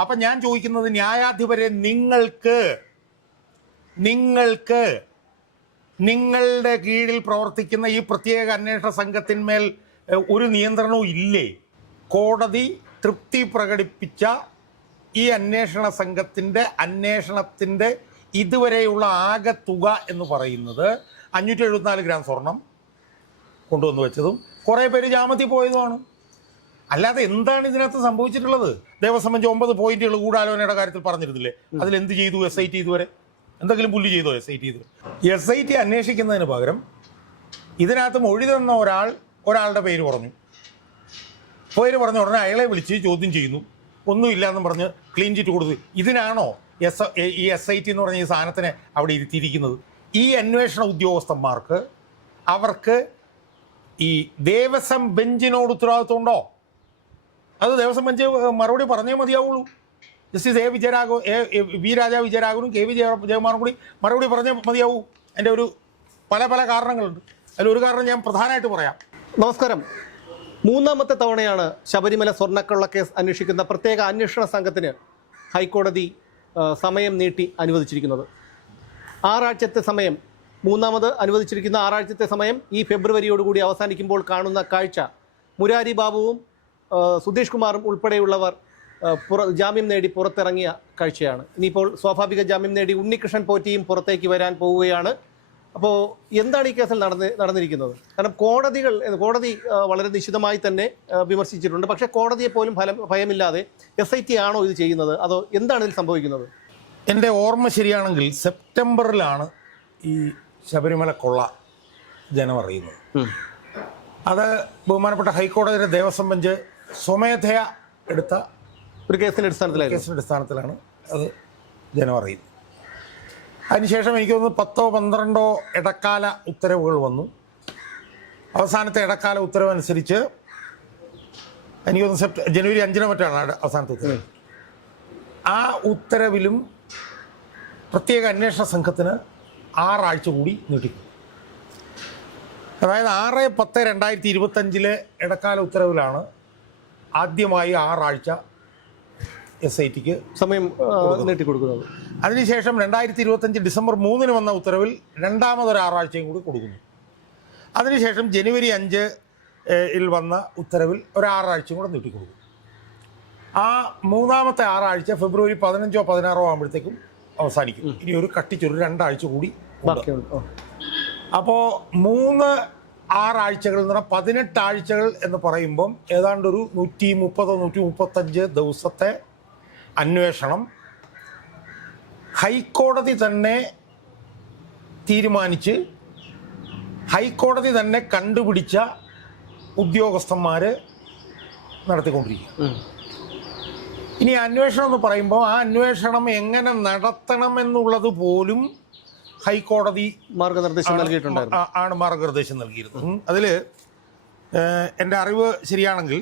അപ്പം ഞാൻ ചോദിക്കുന്നത് ന്യായാധിപരെ നിങ്ങൾക്ക് നിങ്ങളുടെ കീഴിൽ പ്രവർത്തിക്കുന്ന ഈ പ്രത്യേക അന്വേഷണ സംഘത്തിന്മേൽ ഒരു നിയന്ത്രണവും ഇല്ലേ? കോടതി തൃപ്തി പ്രകടിപ്പിച്ച ഈ അന്വേഷണ സംഘത്തിൻ്റെ അന്വേഷണത്തിൻ്റെ ഇതുവരെയുള്ള ആകെ തുക എന്ന് പറയുന്നത് 574 ഗ്രാം സ്വർണം കൊണ്ടുവന്ന് വെച്ചതും കുറേ പേര് ജാമ്യത്തിൽ പോയതുമാണ്. അല്ലാതെ എന്താണ് ഇതിനകത്ത് സംഭവിച്ചിട്ടുള്ളത്? ദേവസ്വം ബെഞ്ച് 9 പോയിന്റുകൾ ഗൂഢാലോചനയുടെ കാര്യത്തിൽ പറഞ്ഞിരുന്നില്ലേ? അതിലെന്ത് ചെയ്തു SIT ഇതുവരെ? എന്തെങ്കിലും പുല്ല് ചെയ്തോ SIT ഇതുവരെ? SIT അന്വേഷിക്കുന്നതിന് പകരം ഇതിനകത്ത് മൊഴി തന്ന ഒരാളുടെ പേര് പറഞ്ഞു ഉടനെ അയാളെ വിളിച്ച് ചോദ്യം ചെയ്യുന്നു, ഒന്നുമില്ല എന്നും പറഞ്ഞ് ക്ലീൻ ചിറ്റ് കൊടുത്തു. ഇതിനാണോ ഈ SIT എന്ന് പറഞ്ഞ ഈ സാധനത്തിനെ അവിടെ ഇരുത്തിയിരിക്കുന്നത്? ഈ അന്വേഷണ ഉദ്യോഗസ്ഥന്മാർക്ക് അവർക്ക് ഈ ദേവസ്വം ബെഞ്ചിനോട് ഉത്തരവാദിത്വം ഉണ്ടോ? അത് ദേവസ്വം ബെഞ്ച് മറുപടി പറഞ്ഞേ മതിയാവുള്ളൂ. ജസ്റ്റിസ് വി രാജാ വിജയരാഘവനും KV ജയകുമാറും കൂടി മറുപടി പറഞ്ഞേ മതിയാവൂ. എൻ്റെ പല കാരണങ്ങളുണ്ട്. അതിലൊരു കാരണം ഞാൻ പ്രധാനമായിട്ട് പറയാം. നമസ്കാരം. 3ാമത്തെ തവണയാണ് ശബരിമല സ്വർണ്ണക്കള്ള കേസ് അന്വേഷിക്കുന്ന പ്രത്യേക അന്വേഷണ സംഘത്തിന് ഹൈക്കോടതി സമയം നീട്ടി അനുവദിച്ചിരിക്കുന്നത്. 6 ആഴ്ചത്തെ സമയം, 3ാമത് അനുവദിച്ചിരിക്കുന്ന 6 ആഴ്ചത്തെ സമയം ഈ ഫെബ്രുവരിയോടുകൂടി അവസാനിക്കുമ്പോൾ കാണുന്ന കാഴ്ച മുരാരി ബാബുവും സുധീഷ് കുമാറും ഉൾപ്പെടെയുള്ളവർ ജാമ്യം നേടി പുറത്തിറങ്ങിയ കാഴ്ചയാണ്. ഇനിയിപ്പോൾ സ്വാഭാവിക ജാമ്യം നേടി ഉണ്ണികൃഷ്ണൻ പോറ്റിയും പുറത്തേക്ക് വരാൻ പോവുകയാണ്. അപ്പോൾ എന്താണ് ഈ കേസിൽ നടന്നിരിക്കുന്നത്? കാരണം കോടതി വളരെ നിശിതമായി തന്നെ വിമർശിച്ചിട്ടുണ്ട്. പക്ഷേ കോടതിയെ പോലും ഭയമില്ലാതെ SIT ആണോ ഇത് ചെയ്യുന്നത്, അതോ എന്താണ് ഇതിൽ സംഭവിക്കുന്നത്? എൻ്റെ ഓർമ്മ ശരിയാണെങ്കിൽ സെപ്റ്റംബറിലാണ് ഈ ശബരിമല കൊള്ള ജനം അറിയുന്നത്. അത് ബഹുമാനപ്പെട്ട ഹൈക്കോടതിയുടെ ദേവസ്വം ബെഞ്ച് സ്വമേധയാ എടുത്ത ഒരു കേസിൻ്റെ അടിസ്ഥാനത്തിലാണ് അത് ജനം അറിയുന്നത്. അതിനുശേഷം എനിക്ക് തോന്നുന്നു 10-12 ഇടക്കാല ഉത്തരവുകൾ വന്നു. അവസാനത്തെ ഇടക്കാല ഉത്തരവ് അനുസരിച്ച് എനിക്ക് തോന്നുന്നു ജനുവരി 5 മറ്റാണ് അവസാനത്തെ ഉത്തരവ്. ആ ഉത്തരവിലും പ്രത്യേക അന്വേഷണ സംഘത്തിന് 6 ആഴ്ച കൂടി നീട്ടിക്കും. അതായത് 6/10/2025 ഇടക്കാല ഉത്തരവിലാണ് ആദ്യമായി 6 ആഴ്ച SITക്ക് സമയം നീട്ടിക്കൊടുക്കുന്നത്. അതിനുശേഷം 2025 ഡിസംബർ 3 വന്ന ഉത്തരവിൽ രണ്ടാമതൊരു 6 ആഴ്ചയും കൂടി കൊടുക്കുന്നു. അതിനുശേഷം ജനുവരി 5 വന്ന ഉത്തരവിൽ ഒരു 6 ആഴ്ചയും കൂടെ നീട്ടിക്കൊടുക്കും. ആ 3ാമത്തെ 6 ആഴ്ച ഫെബ്രുവരി 15-16 ആകുമ്പോഴത്തേക്കും അവസാനിക്കും. ഇനി ഒരു കട്ടിച്ചൊരു 2 ആഴ്ച കൂടി. അപ്പോൾ 6 ആഴ്ചകൾ എന്ന് പറഞ്ഞാൽ 18 ആഴ്ചകൾ എന്ന് പറയുമ്പം ഏതാണ്ടൊരു 130-135 ദിവസത്തെ അന്വേഷണം ഹൈക്കോടതി തന്നെ തീരുമാനിച്ച് ഹൈക്കോടതി തന്നെ കണ്ടുപിടിച്ച ഉദ്യോഗസ്ഥന്മാർ നടത്തിക്കൊണ്ടിരിക്കുക. ഇനി അന്വേഷണം എന്ന് പറയുമ്പോൾ ആ അന്വേഷണം എങ്ങനെ നടത്തണമെന്നുള്ളത് പോലും ഹൈക്കോടതി മാർഗനിർദ്ദേശം നൽകിയിരുന്നു. അതിൽ എൻ്റെ അറിവ് ശരിയാണെങ്കിൽ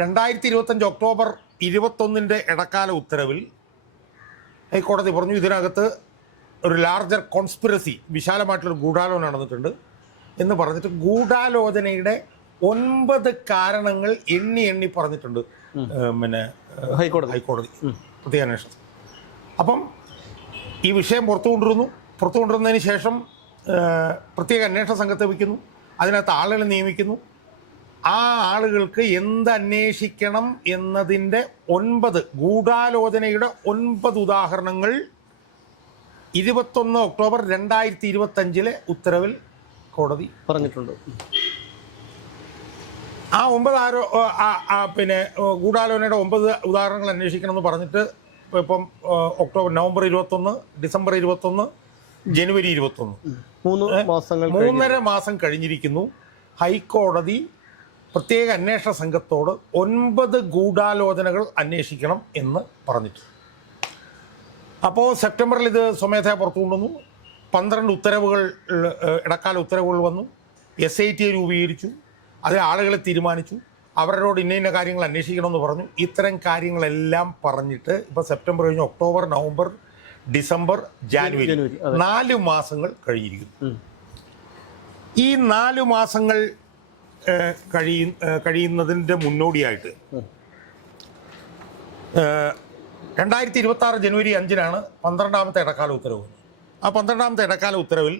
2025 ഒക്ടോബർ 21 ഇടക്കാല ഉത്തരവിൽ ഹൈക്കോടതി പറഞ്ഞു ഇതിനകത്ത് ഒരു ലാർജർ കോൺസ്പിറസി, വിശാലമായിട്ടുള്ളൊരു ഗൂഢാലോചന നടന്നിട്ടുണ്ട് എന്ന് പറഞ്ഞിട്ട് ഗൂഢാലോചനയുടെ 9 കാരണങ്ങൾ എണ്ണി പറഞ്ഞിട്ടുണ്ട് ഹൈക്കോടതി പ്രത്യേക അന്വേഷണം. അപ്പം ഈ വിഷയം പുറത്തു കൊണ്ടുവരുന്നതിന് ശേഷം പ്രത്യേക അന്വേഷണ സംഘത്തെ വയ്ക്കുന്നു, അതിനകത്ത് ആളുകളെ നിയമിക്കുന്നു. ആ ആളുകൾക്ക് എന്തന്വേഷിക്കണം എന്നതിൻ്റെ 9 ഗൂഢാലോചനയുടെ 9 ഉദാഹരണങ്ങൾ 21 ഒക്ടോബർ 2025 ഉത്തരവിൽ കോടതി പറഞ്ഞിട്ടുണ്ട്. ആ 9 ഗൂഢാലോചനയുടെ 9 ഉദാഹരണങ്ങൾ അന്വേഷിക്കണം എന്ന് പറഞ്ഞിട്ട് ഇപ്പം നവംബർ 21, ഡിസംബർ 21, ജനുവരി 21, 3.5 മാസം കഴിഞ്ഞിരിക്കുന്നു. ഹൈക്കോടതി പ്രത്യേക അന്വേഷണ സംഘത്തോട് 9 ഗൂഢാലോചനകൾ അന്വേഷിക്കണം എന്ന് പറഞ്ഞിട്ട്. അപ്പോൾ സെപ്റ്റംബറിൽ ഇത് സ്വമേധയാ പുറത്തു കൊണ്ടുവന്നു. 12 ഉത്തരവുകൾ, ഇടക്കാല ഉത്തരവുകൾ വന്നു. SIT രൂപീകരിച്ചു. അതിൽ ആളുകളെ തീരുമാനിച്ചു. അവരോട് ഇന്ന കാര്യങ്ങൾ അന്വേഷിക്കണമെന്ന് പറഞ്ഞു. ഇത്തരം കാര്യങ്ങളെല്ലാം പറഞ്ഞിട്ട് ഇപ്പോൾ സെപ്റ്റംബർ കഴിഞ്ഞ് ഒക്ടോബർ, നവംബർ, ഡിസംബർ, ജാനുവരി 4 മാസങ്ങൾ കഴിഞ്ഞിരിക്കുന്നു. ഈ 4 മാസങ്ങൾ കഴിയുന്നതിൻ്റെ മുന്നോടിയായിട്ട് 2026 ജനുവരി 5-നാണ് 12ാമത്തെ ഇടക്കാല ഉത്തരവ്. ആ 12ാമത്തെ ഇടക്കാല ഉത്തരവിൽ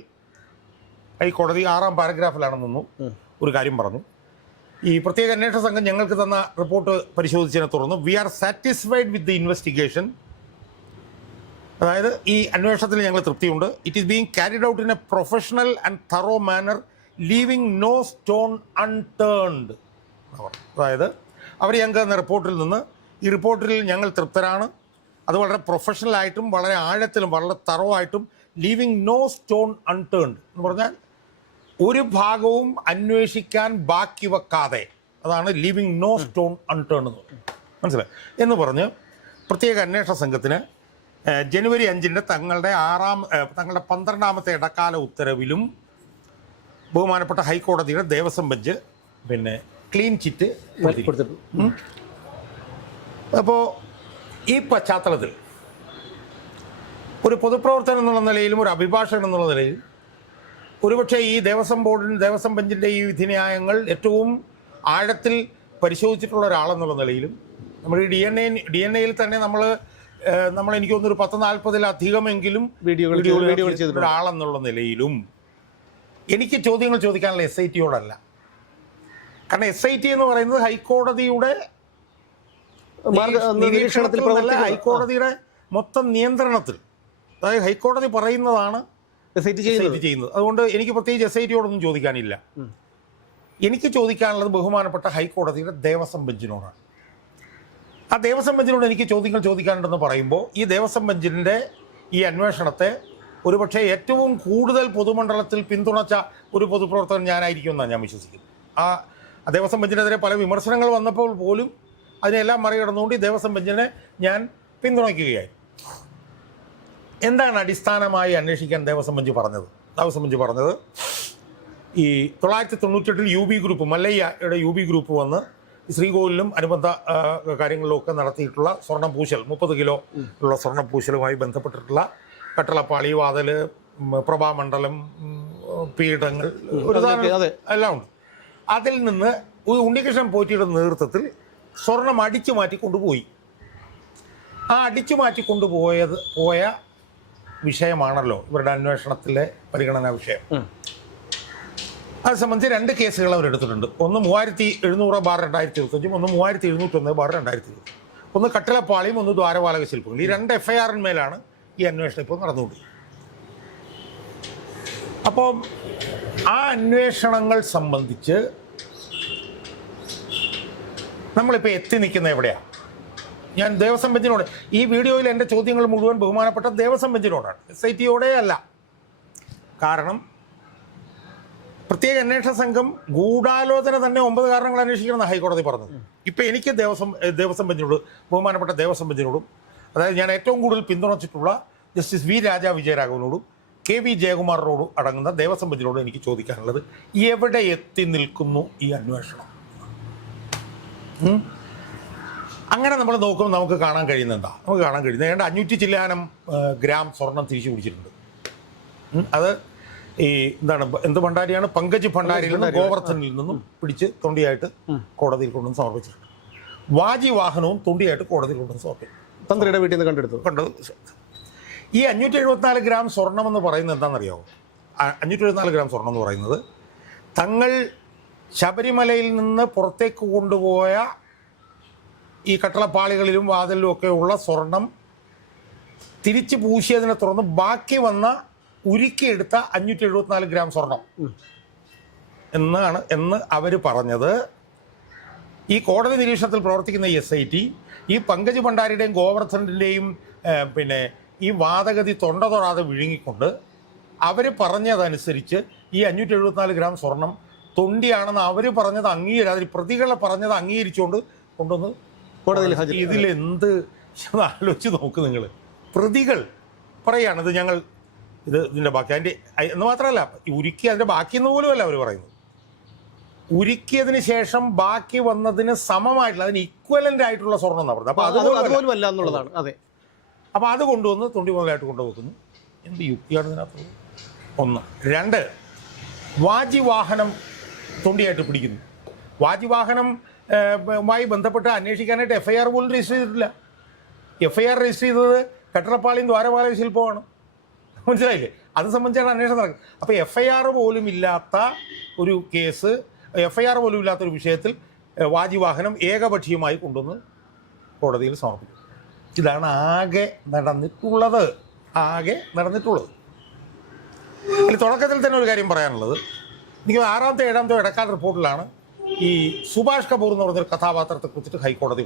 ഹൈക്കോടതി 6-ാം പാരഗ്രാഫിലാണെന്നു ഒരു കാര്യം പറഞ്ഞു. ഈ പ്രത്യേക അന്വേഷണ സംഘം ഞങ്ങൾക്ക് തന്ന റിപ്പോർട്ട് പരിശോധിച്ചതിനെ തുടർന്ന് we are satisfied with the investigation. അതായത് ഈ അന്വേഷണത്തിൽ ഞങ്ങൾ തൃപ്തിയുണ്ട്. It is being carried out in a professional and thorough manner leaving no stone unturned. അതായത് അവർ ഞങ്ങൾക്ക് തന്ന റിപ്പോർട്ടിൽ നിന്ന് ഈ റിപ്പോർട്ടിൽ ഞങ്ങൾ തൃപ്തരാണ്. അത് വളരെ പ്രൊഫഷണലായിട്ടും വളരെ ആഴത്തിലും വളരെ തറോ ആയിട്ടും ലീവിങ് നോ സ്റ്റോൺ അൺടേൺഡ് എന്ന് പറഞ്ഞാൽ ഒരു ഭാഗവും അന്വേഷിക്കാൻ ബാക്കി വെക്കാതെ, അതാണ് ലീവിങ് നോ സ്റ്റോൺ അൺടേൺഡ് എന്ന് പറയുന്നത്. മനസ്സിലായി എന്ന് പറഞ്ഞ് പ്രത്യേക അന്വേഷണ സംഘത്തിന് ജനുവരി 5-ൻ്റെ തങ്ങളുടെ 12ാമത്തെ ഇടക്കാല ഉത്തരവിലും ബഹുമാനപ്പെട്ട ഹൈക്കോടതിയുടെ ദേവസ്വം ബെഞ്ച് ക്ലീൻ ചിറ്റ് കൊടുത്തിട്ടുണ്ട്. അപ്പോൾ ഈ പശ്ചാത്തലത്തിൽ ഒരു പൊതുപ്രവർത്തകൻ എന്നുള്ള നിലയിലും ഒരു അഭിഭാഷകൻ എന്നുള്ള നിലയിലും ഒരുപക്ഷെ ഈ ദേവസ്വം ബെഞ്ചിൻ്റെ ഈ വിധിന്യായങ്ങൾ ഏറ്റവും ആഴത്തിൽ പരിശോധിച്ചിട്ടുള്ള ഒരാളെന്നുള്ള നിലയിലും നമ്മൾ ഈ ഡി എൻ എയിൽ തന്നെ നമ്മൾ എനിക്ക് തോന്നുന്നു ഒരു 10-40-ലധികമെങ്കിലും വീഡിയോ ഒരാളെന്നുള്ള നിലയിലും എനിക്ക് ചോദ്യങ്ങൾ ചോദിക്കാനുള്ള SIT-യോടല്ല. കാരണം SIT എന്ന് പറയുന്നത് ഹൈക്കോടതിയുടെ ഹൈക്കോടതിയുടെ മൊത്തം നിയന്ത്രണത്തിൽ, അതായത് ഹൈക്കോടതി പറയുന്നതാണ് ചെയ്യുന്നത്. അതുകൊണ്ട് എനിക്ക് പ്രത്യേകിച്ച് SIT-യോടൊന്നും ചോദിക്കാനില്ല. എനിക്ക് ചോദിക്കാനുള്ളത് ബഹുമാനപ്പെട്ട ഹൈക്കോടതിയുടെ ദേവസ്വം ബെഞ്ചിനോടാണ്. ആ ദേവസ്വം ബെഞ്ചിനോട് എനിക്ക് ചോദ്യങ്ങൾ ചോദിക്കാനുണ്ടെന്ന് പറയുമ്പോൾ ഈ ദേവസ്വം ബെഞ്ചിൻ്റെ ഈ അന്വേഷണത്തെ ഒരുപക്ഷെ ഏറ്റവും കൂടുതൽ പൊതുമണ്ഡലത്തിൽ പിന്തുണച്ച ഒരു പൊതുപ്രവർത്തകൻ ഞാനായിരിക്കും എന്നാണ് ഞാൻ വിശ്വസിക്കുന്നത്. ആ ദേവസ്വം ബെഞ്ചിനെതിരെ പല വിമർശനങ്ങൾ വന്നപ്പോൾ പോലും അതിനെല്ലാം മറികടന്നുകൊണ്ട് ഈ ദേവസ്വം ബെഞ്ചിനെ ഞാൻ പിന്തുണയ്ക്കുകയായി. എന്താണ് അടിസ്ഥാനമായി അന്വേഷിക്കാൻ ദേവസ്വം ബെഞ്ച് പറഞ്ഞത്? ഈ 1998 UB ഗ്രൂപ്പ്, മല്ലയ്യയുടെ UB ഗ്രൂപ്പ് വന്ന് ശ്രീകോവിലും അനുബന്ധ കാര്യങ്ങളിലൊക്കെ നടത്തിയിട്ടുള്ള സ്വർണ്ണം പൂശൽ, 30 കിലോ ഉള്ള സ്വർണ്ണം പൂശലുമായി ബന്ധപ്പെട്ടിട്ടുള്ള കട്ടളപ്പാളി, വാതിൽ, പ്രഭാമണ്ഡലം, പീഠങ്ങൾ, എല്ലാം ഉണ്ട്. അതിൽ നിന്ന് ഉണ്ണികൃഷ്ണൻ പോറ്റിയുടെ നേതൃത്വത്തിൽ സ്വർണം അടിച്ചു മാറ്റി കൊണ്ടുപോയി. ആ അടിച്ചു മാറ്റി പോയ വിഷയമാണല്ലോ ഇവരുടെ അന്വേഷണത്തിലെ പരിഗണനാ വിഷയം. അത് സംബന്ധിച്ച് 2 കേസുകൾ അവരെടുത്തിട്ടുണ്ട്. ഒന്ന് 3700/2025, ഒന്ന് 3701/2020. ഒന്ന് കട്ടിളപ്പാളിയും ഒന്ന് ദ്വാരപാലക ശില്പങ്ങൾ. ഈ 2 FIR-ന്മേലാണ് ഈ അന്വേഷണം ഇപ്പോൾ നടന്നുകൊണ്ടിരിക്കുന്നത്. അപ്പോൾ ആ അന്വേഷണങ്ങൾ സംബന്ധിച്ച് നമ്മളിപ്പോൾ എത്തി നിൽക്കുന്നത് എവിടെയാണ്? ഞാൻ ദേവസ്വം ബെഞ്ചിനോട്, ഈ വീഡിയോയിൽ എൻ്റെ ചോദ്യങ്ങൾ മുഴുവൻ ബഹുമാനപ്പെട്ട ദേവസ്വം ബെഞ്ചിനോടാണ്, SIT-യോടെ അല്ല. കാരണം പ്രത്യേക അന്വേഷണ സംഘം ഗൂഢാലോചന തന്നെ 9 കാരണങ്ങൾ അന്വേഷിക്കണമെന്ന് ഹൈക്കോടതി പറഞ്ഞത്. ഇപ്പം എനിക്ക് ദേവസ്വം ബെഞ്ചിനോട്, ബഹുമാനപ്പെട്ട ദേവസ്വം ബെഞ്ചിനോടും, അതായത് ഞാൻ ഏറ്റവും കൂടുതൽ പിന്തുണച്ചിട്ടുള്ള ജസ്റ്റിസ് വി രാജാ വിജയരാഘവനോടും KV ജയകുമാറിനോടും അടങ്ങുന്ന ദേവസ്വം ബെഞ്ചിനോട് എനിക്ക് ചോദിക്കാനുള്ളത്, എവിടെ എത്തി നിൽക്കുന്നു ഈ അന്വേഷണം? അങ്ങനെ നമ്മൾ നോക്കുമ്പോൾ നമുക്ക് കാണാൻ കഴിയുന്നത് എന്താ? നമുക്ക് കാണാൻ കഴിയുന്നത് ഏതാണ്ട് 500 ചില്ലാനം ഗ്രാം സ്വർണം തിരിച്ചു പിടിച്ചിട്ടുണ്ട്. അത് ഈ എന്ത് ഭണ്ഡാരിയാണ്? പങ്കജ് ഭണ്ഡാരിയിൽ നിന്നും ഗോവർദ്ധനിൽ നിന്നും പിടിച്ച് തൊണ്ടിയായിട്ട് കോടതിയിൽ കൊണ്ടുവന്ന് സമർപ്പിച്ചിട്ടുണ്ട്. വാജി വാഹനവും തൊണ്ടിയായിട്ട് കോടതിയിൽ കൊണ്ടുവന്ന് സമർപ്പിച്ചു. തന്ത്രിയുടെ വീട്ടിൽ നിന്ന് കണ്ടത്. ഈ 574 ഗ്രാം സ്വർണം എന്ന് പറയുന്നത് എന്താണെന്നറിയാമോ? 574 ഗ്രാം സ്വർണം എന്ന് പറയുന്നത് തങ്ങൾ ശബരിമലയിൽ നിന്ന് പുറത്തേക്ക് കൊണ്ടുപോയ ഈ കട്ടളപ്പാളികളിലും വാതിലിലും ഒക്കെ ഉള്ള സ്വർണം തിരിച്ച് പൂശിയതിനെ തുടർന്ന് ബാക്കി വന്ന ഉരുക്കിയെടുത്ത 574 ഗ്രാം സ്വർണം എന്ന് അവർ പറഞ്ഞത്. ഈ കോടതി നിരീക്ഷണത്തിൽ പ്രവർത്തിക്കുന്ന ഈ SIT ഈ പങ്കജ് ഭണ്ഡാരിയുടെയും ഗോവർദ്ധൻ്റെയും ഈ വാദഗതി തൊണ്ട തൊടാതെ വിഴുങ്ങിക്കൊണ്ട് അവർ പറഞ്ഞതനുസരിച്ച് ഈ 574 ഗ്രാം സ്വർണം തൊണ്ടിയാണെന്ന് അവർ പറഞ്ഞത് അതിൽ പ്രതികളെ പറഞ്ഞത് അംഗീകരിച്ചുകൊണ്ട് കൊണ്ടുവന്ന് കോടതിയിൽ ഹാജരാക്കി. ഇതിലെന്ത് ആലോചിച്ച് നോക്ക് നിങ്ങൾ. പ്രതികൾ പറയുകയാണ് ഇതിൻ്റെ ബാക്കി, അതിൻ്റെ എന്ന് മാത്രമല്ല ഉരുക്കി അതിൻ്റെ ബാക്കിയെന്ന് പോലുമല്ല അവർ പറയുന്നത്. ഉരുക്കിയതിന് ശേഷം ബാക്കി വന്നതിന് സമമായിട്ടുള്ള, അതിന് ഇക്വലൻ്റ് ആയിട്ടുള്ള സ്വർണ്ണം എന്നാണ് പറഞ്ഞത്. അപ്പോൾ അതുപോലുമല്ല എന്നുള്ളതാണ്. അതെ. അപ്പോൾ അത് കൊണ്ടുവന്ന് തൊണ്ടി മുതലായിട്ട് കൊണ്ടുവെക്കുന്നു. എന്ത് യുക്തിയാണ് ഇതിനകത്ത്? 1. 2, വാജിവാഹനം തൊണ്ടിയായിട്ട് പിടിക്കുന്നു. വാജിവാഹനമായി ബന്ധപ്പെട്ട് അന്വേഷിക്കാനായിട്ട് FIR പോലും രജിസ്റ്റർ ചെയ്തിട്ടില്ല. FIR രജിസ്റ്റർ ചെയ്തത് കട്ടളപ്പാളിയും ദ്വാരപാലക ശില്പമാണ്. മനസ്സിലായില്ലേ? അത് സംബന്ധിച്ചാണ് അന്വേഷണം നടക്കുന്നത്. അപ്പോൾ FIR പോലും ഇല്ലാത്ത ഒരു കേസ്, FIR പോലും ഇല്ലാത്തൊരു വിഷയത്തിൽ വാജിവാഹനം ഏകപക്ഷീയമായി കൊണ്ടുവന്ന് കോടതിയിൽ സമർപ്പിക്കും. ഇതാണ് ആകെ നടന്നിട്ടുള്ളത്. അതിൽ തുടക്കത്തിൽ തന്നെ ഒരു കാര്യം പറയാനുള്ളത്, എനിക്ക് 6ാമത്തെ 7ാമത്തെ ഇടക്കാല റിപ്പോർട്ടിലാണ് ഈ സുഭാഷ് കപൂർ എന്ന് പറഞ്ഞൊരു കഥാപാത്രത്തെ കുറിച്ചിട്ട് ഹൈക്കോടതി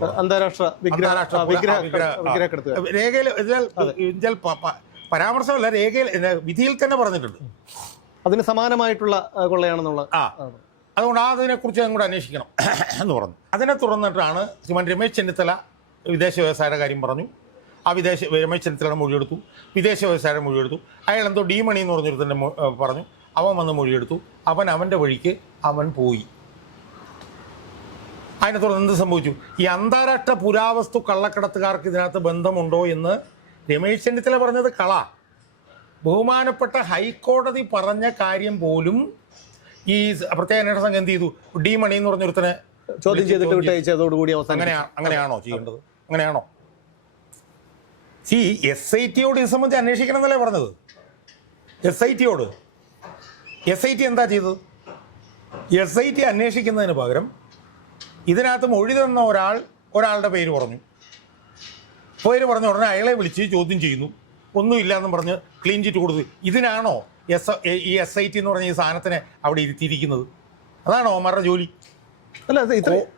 രേഖയിൽ പരാമർശമല്ല, രേഖയിൽ വിധിയിൽ തന്നെ പറഞ്ഞിട്ടുണ്ട് അതിന് സമാനമായിട്ടുള്ള കൊള്ളയാണെന്നുള്ള. അതുകൊണ്ട് അതിനെക്കുറിച്ച് അങ്ങോട്ട് അന്വേഷിക്കണം എന്ന് പറഞ്ഞു. അതിനെ തുറന്നിട്ടാണ് ശ്രീമാൻ രമേശ് ചെന്നിത്തല വിദേശ വ്യവസായയുടെ കാര്യം പറഞ്ഞു. ആ രമേശ് ചെന്നിത്തലയുടെ മൊഴിയെടുത്തു, വിദേശ വ്യവസായയുടെ മൊഴിയെടുത്തു. അയാൾ എന്തോ ഡി മണി എന്ന് പറഞ്ഞൊരു തന്നെ പറഞ്ഞു. അവൻ വന്ന് മൊഴിയെടുത്തു. അവൻ്റെ വഴിക്ക് അവൻ പോയി. അതിനെ തുടർന്ന് എന്ത് സംഭവിച്ചു? ഈ അന്താരാഷ്ട്ര പുരാവസ്തു കള്ളക്കടത്തുകാർക്ക് ഇതിനകത്ത് ബന്ധമുണ്ടോ എന്ന് രമേശ് ചെന്നിത്തല പറഞ്ഞത് ബഹുമാനപ്പെട്ട ഹൈക്കോടതി പറഞ്ഞ കാര്യം പോലും ഈ പ്രത്യേക അന്വേഷണ സംഘം എന്ത് ചെയ്തു? ഡി മണി എന്ന് പറഞ്ഞൊരുത്തനെ ചോദ്യം ചെയ്തിട്ട് വിട്ടയച്ചതോടുകൂടി അങ്ങനെയാണോ ചെയ്യേണ്ടത്? അങ്ങനെയാണോ? SITയോട് ഇത് സംബന്ധിച്ച് അന്വേഷിക്കണം എന്നല്ലേ പറഞ്ഞത്? SITയോട് SIT എന്താ ചെയ്തത്? SIT അന്വേഷിക്കുന്നതിന് പകരം ഇതിനകത്ത് മൊഴി തന്ന ഒരാളുടെ പേര് പറഞ്ഞു ഉടനെ അയാളെ വിളിച്ച് ചോദ്യം ചെയ്യുന്നു. ഒന്നുമില്ല എന്നും പറഞ്ഞ് ക്ലീൻ ചിറ്റ് കൊടുത്തു. ഇതിനാണോ ഈ SIT എന്ന് പറഞ്ഞ ഈ സാധനത്തിനെ അവിടെ ഇരുത്തിയിരിക്കുന്നത്? അതാണോ അവന്മാരുടെ ജോലി? അല്ല,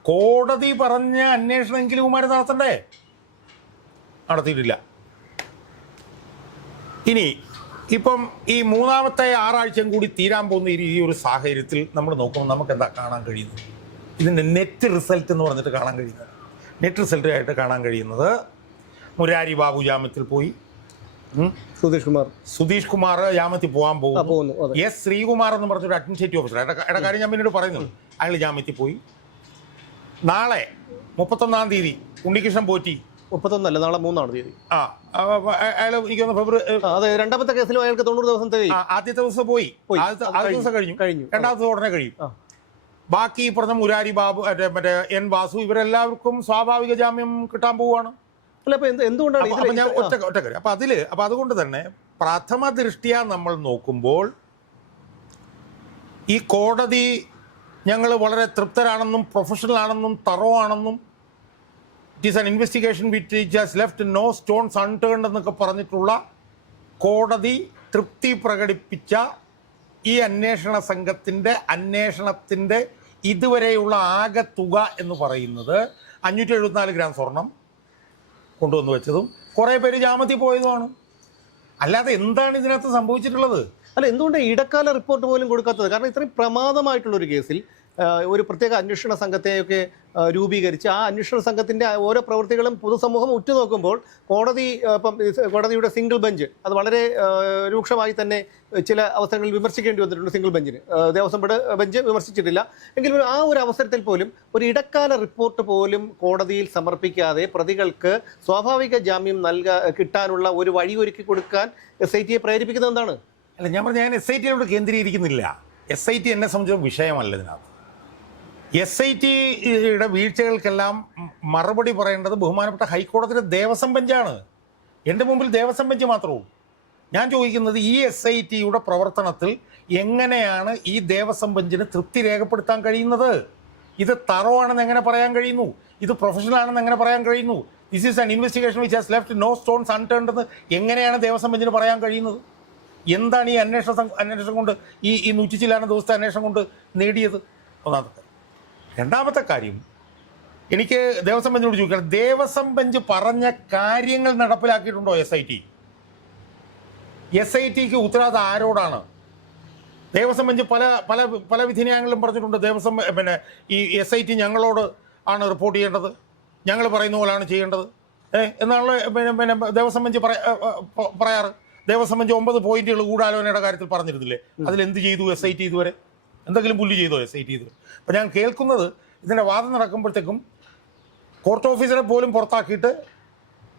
കോടതി പറഞ്ഞ അന്വേഷണമെങ്കിലും ഇവന്മാർ നടത്തണ്ടേ? നടത്തിയിട്ടില്ല. ഇനി ഇപ്പം ഈ 3ാമത്തെ 6 ആഴ്ചയും കൂടി തീരാൻ പോകുന്ന ഈ ഒരു സാഹചര്യത്തിൽ നമ്മൾ നോക്കുമ്പോൾ നമുക്ക് എന്താ കാണാൻ കഴിയുന്നത്? ഇതിൻ്റെ നെറ്റ് റിസൾട്ട് എന്ന് പറഞ്ഞിട്ട് കാണാൻ കഴിയുന്നത്, നെറ്റ് റിസൾട്ടായിട്ട് കാണാൻ കഴിയുന്നത് മുരാരി ബാബു ജാമ്യത്തിൽ പോയി, സുധീഷ് കുമാർ ജാമ്യത്തിൽ പോകാൻ പോകുന്നു, S ശ്രീകുമാർ എന്ന് പറഞ്ഞൊരു അഡ്മിനിസ്ട്രേറ്റീവ് ഓഫീസർ, കാര്യം ഞാൻ പിന്നീട് പറയുന്നത്, അയാൾ ജാമ്യത്തിൽ പോയി. നാളെ 31-ാം തീയതി ഉണ്ണികൃഷ്ണൻ പോറ്റി, 31 നാളെ 3-ാം തീയതി അയാൾ എനിക്ക് തോന്നുന്നു അതെ 2ാമത്തെ കേസിലും അയാൾക്ക് 90 ദിവസം ആദ്യത്തെ ദിവസം പോയി, ആദ്യത്തെ ദിവസം കഴിഞ്ഞു, 2ാമത്തെ ഉടനെ കഴിയും. ബാക്കി പറഞ്ഞ മുരാരി ബാബു, മറ്റേ N വാസു, ഇവരെല്ലാവർക്കും സ്വാഭാവിക ജാമ്യം കിട്ടാൻ പോവുകയാണ്. എന്തുകൊണ്ടാണ് ഞാൻ ഒറ്റ കാര്യം. അപ്പൊ അതുകൊണ്ട് തന്നെ പ്രഥമ ദൃഷ്ടിയാ നമ്മൾ നോക്കുമ്പോൾ ഈ കോടതി ഞങ്ങൾ വളരെ തൃപ്തരാണെന്നും പ്രൊഫഷണൽ ആണെന്നും തറോ ആണെന്നും it is an investigation which just left no stones unturned എന്നൊക്കെ പറഞ്ഞിട്ടുള്ള കോടതി തൃപ്തി പ്രകടിപ്പിച്ച ഈ അന്വേഷണ സംഘത്തിൻ്റെ അന്വേഷണത്തിൻ്റെ ഇതുവരെയുള്ള ആകെ തുക എന്ന് പറയുന്നത് 574 ഗ്രാം സ്വർണം കൊണ്ടുവന്ന് വെച്ചതും കുറേ പേര് ജാമ്യത്തിൽ പോയതുമാണ്. അല്ലാതെ എന്താണ് ഇതിനകത്ത് സംഭവിച്ചിട്ടുള്ളത്? അല്ല, എന്തുകൊണ്ട് ഇടക്കാല റിപ്പോർട്ട് പോലും കൊടുക്കാത്തത്? കാരണം ഇത്രയും പ്രമാദമായിട്ടുള്ളൊരു കേസിൽ ഒരു പ്രത്യേക അന്വേഷണ സംഘത്തെയൊക്കെ രൂപീകരിച്ച് ആ അന്വേഷണ സംഘത്തിൻ്റെ ഓരോ പ്രവൃത്തികളും പൊതുസമൂഹം ഉറ്റുനോക്കുമ്പോൾ കോടതിയുടെ സിംഗിൾ ബെഞ്ച് അത് വളരെ രൂക്ഷമായി തന്നെ ചില അവസരങ്ങളിൽ വിമർശിക്കേണ്ടി വന്നിട്ടുണ്ട്. സിംഗിൾ ബെഞ്ചിന് ദേവസ്വം ബെഞ്ച് വിമർശിച്ചിട്ടില്ല എങ്കിലും ആ ഒരു അവസരത്തിൽ പോലും ഒരു ഇടക്കാല റിപ്പോർട്ട് പോലും കോടതിയിൽ സമർപ്പിക്കാതെ പ്രതികൾക്ക് സ്വാഭാവിക ജാമ്യം കിട്ടാനുള്ള ഒരു വഴി ഒരുക്കി കൊടുക്കാൻ SIT പ്രേരിപ്പിക്കുന്നത് എന്താണ്? അല്ല, ഞാൻ SITയോട് കേന്ദ്രീകരിക്കുന്നില്ല. SIT എന്നെ സംബന്ധിച്ച വിഷയമല്ല ഇതിനകത്ത്. SITയുടെ വീഴ്ചകൾക്കെല്ലാം മറുപടി പറയേണ്ടത് ബഹുമാനപ്പെട്ട ഹൈക്കോടതിയുടെ ദേവസ്വം ബെഞ്ചാണ്. എൻ്റെ മുമ്പിൽ ദേവസ്വം ബെഞ്ച് മാത്രമേ. ഞാൻ ചോദിക്കുന്നത് ഈ SITയുടെ പ്രവർത്തനത്തിൽ എങ്ങനെയാണ് ഈ ദേവസ്വം ബെഞ്ചിന് തൃപ്തി രേഖപ്പെടുത്താൻ കഴിയുന്നത്? ഇത് തറോ ആണെന്ന് എങ്ങനെ പറയാൻ കഴിയുന്നു? ഇത് പ്രൊഫഷണൽ ആണെന്ന് എങ്ങനെ പറയാൻ കഴിയുന്നു? This is an investigation which has left no stones unturned എന്ന് എങ്ങനെയാണ് ദേവസ്വം ബെഞ്ചിന് പറയാൻ കഴിയുന്നത്? എന്താണ് ഈ അന്വേഷണം കൊണ്ട് ഈ 100 ചില്ലാനം ദിവസത്തെ അന്വേഷണം കൊണ്ട് നേടിയത്? ഒന്നാമത്തെ കാര്യം. രണ്ടാമത്തെ കാര്യം, എനിക്ക് ദേവസ്വം ബെഞ്ചിനോട് ചോദിക്കണം, ദേവസ്വം ബെഞ്ച് പറഞ്ഞ കാര്യങ്ങൾ നടപ്പിലാക്കിയിട്ടുണ്ടോ SIT? SITക്ക് ഉത്തരവാദിത്തം ആരോടാണ്? ദേവസ്വം ബെഞ്ച് പല വിധിന്യായങ്ങളിലും പറഞ്ഞിട്ടുണ്ട്, ഈ SIT ഞങ്ങളോട് ആണ് റിപ്പോർട്ട് ചെയ്യേണ്ടത്, ഞങ്ങൾ പറയുന്ന പോലെയാണ് ചെയ്യേണ്ടത് എന്നാണല്ലോ ദേവസ്വം ബെഞ്ച് പറയാറ്. ദേവസ്വം ബെഞ്ച് 9 പോയിന്റുകൾ ഗൂഢാലോചനയുടെ കാര്യത്തിൽ പറഞ്ഞിരുന്നില്ലേ? അതിലെന്ത് ചെയ്തു SIT ഇതുവരെ? എന്തെങ്കിലും പുല്ല് ചെയ്തോ SIT ഇതുവരെ? അപ്പം ഞാൻ കേൾക്കുന്നത്, ഇതിൻ്റെ വാദം നടക്കുമ്പോഴത്തേക്കും കോർട്ട് ഓഫീസറെ പോലും പുറത്താക്കിയിട്ട്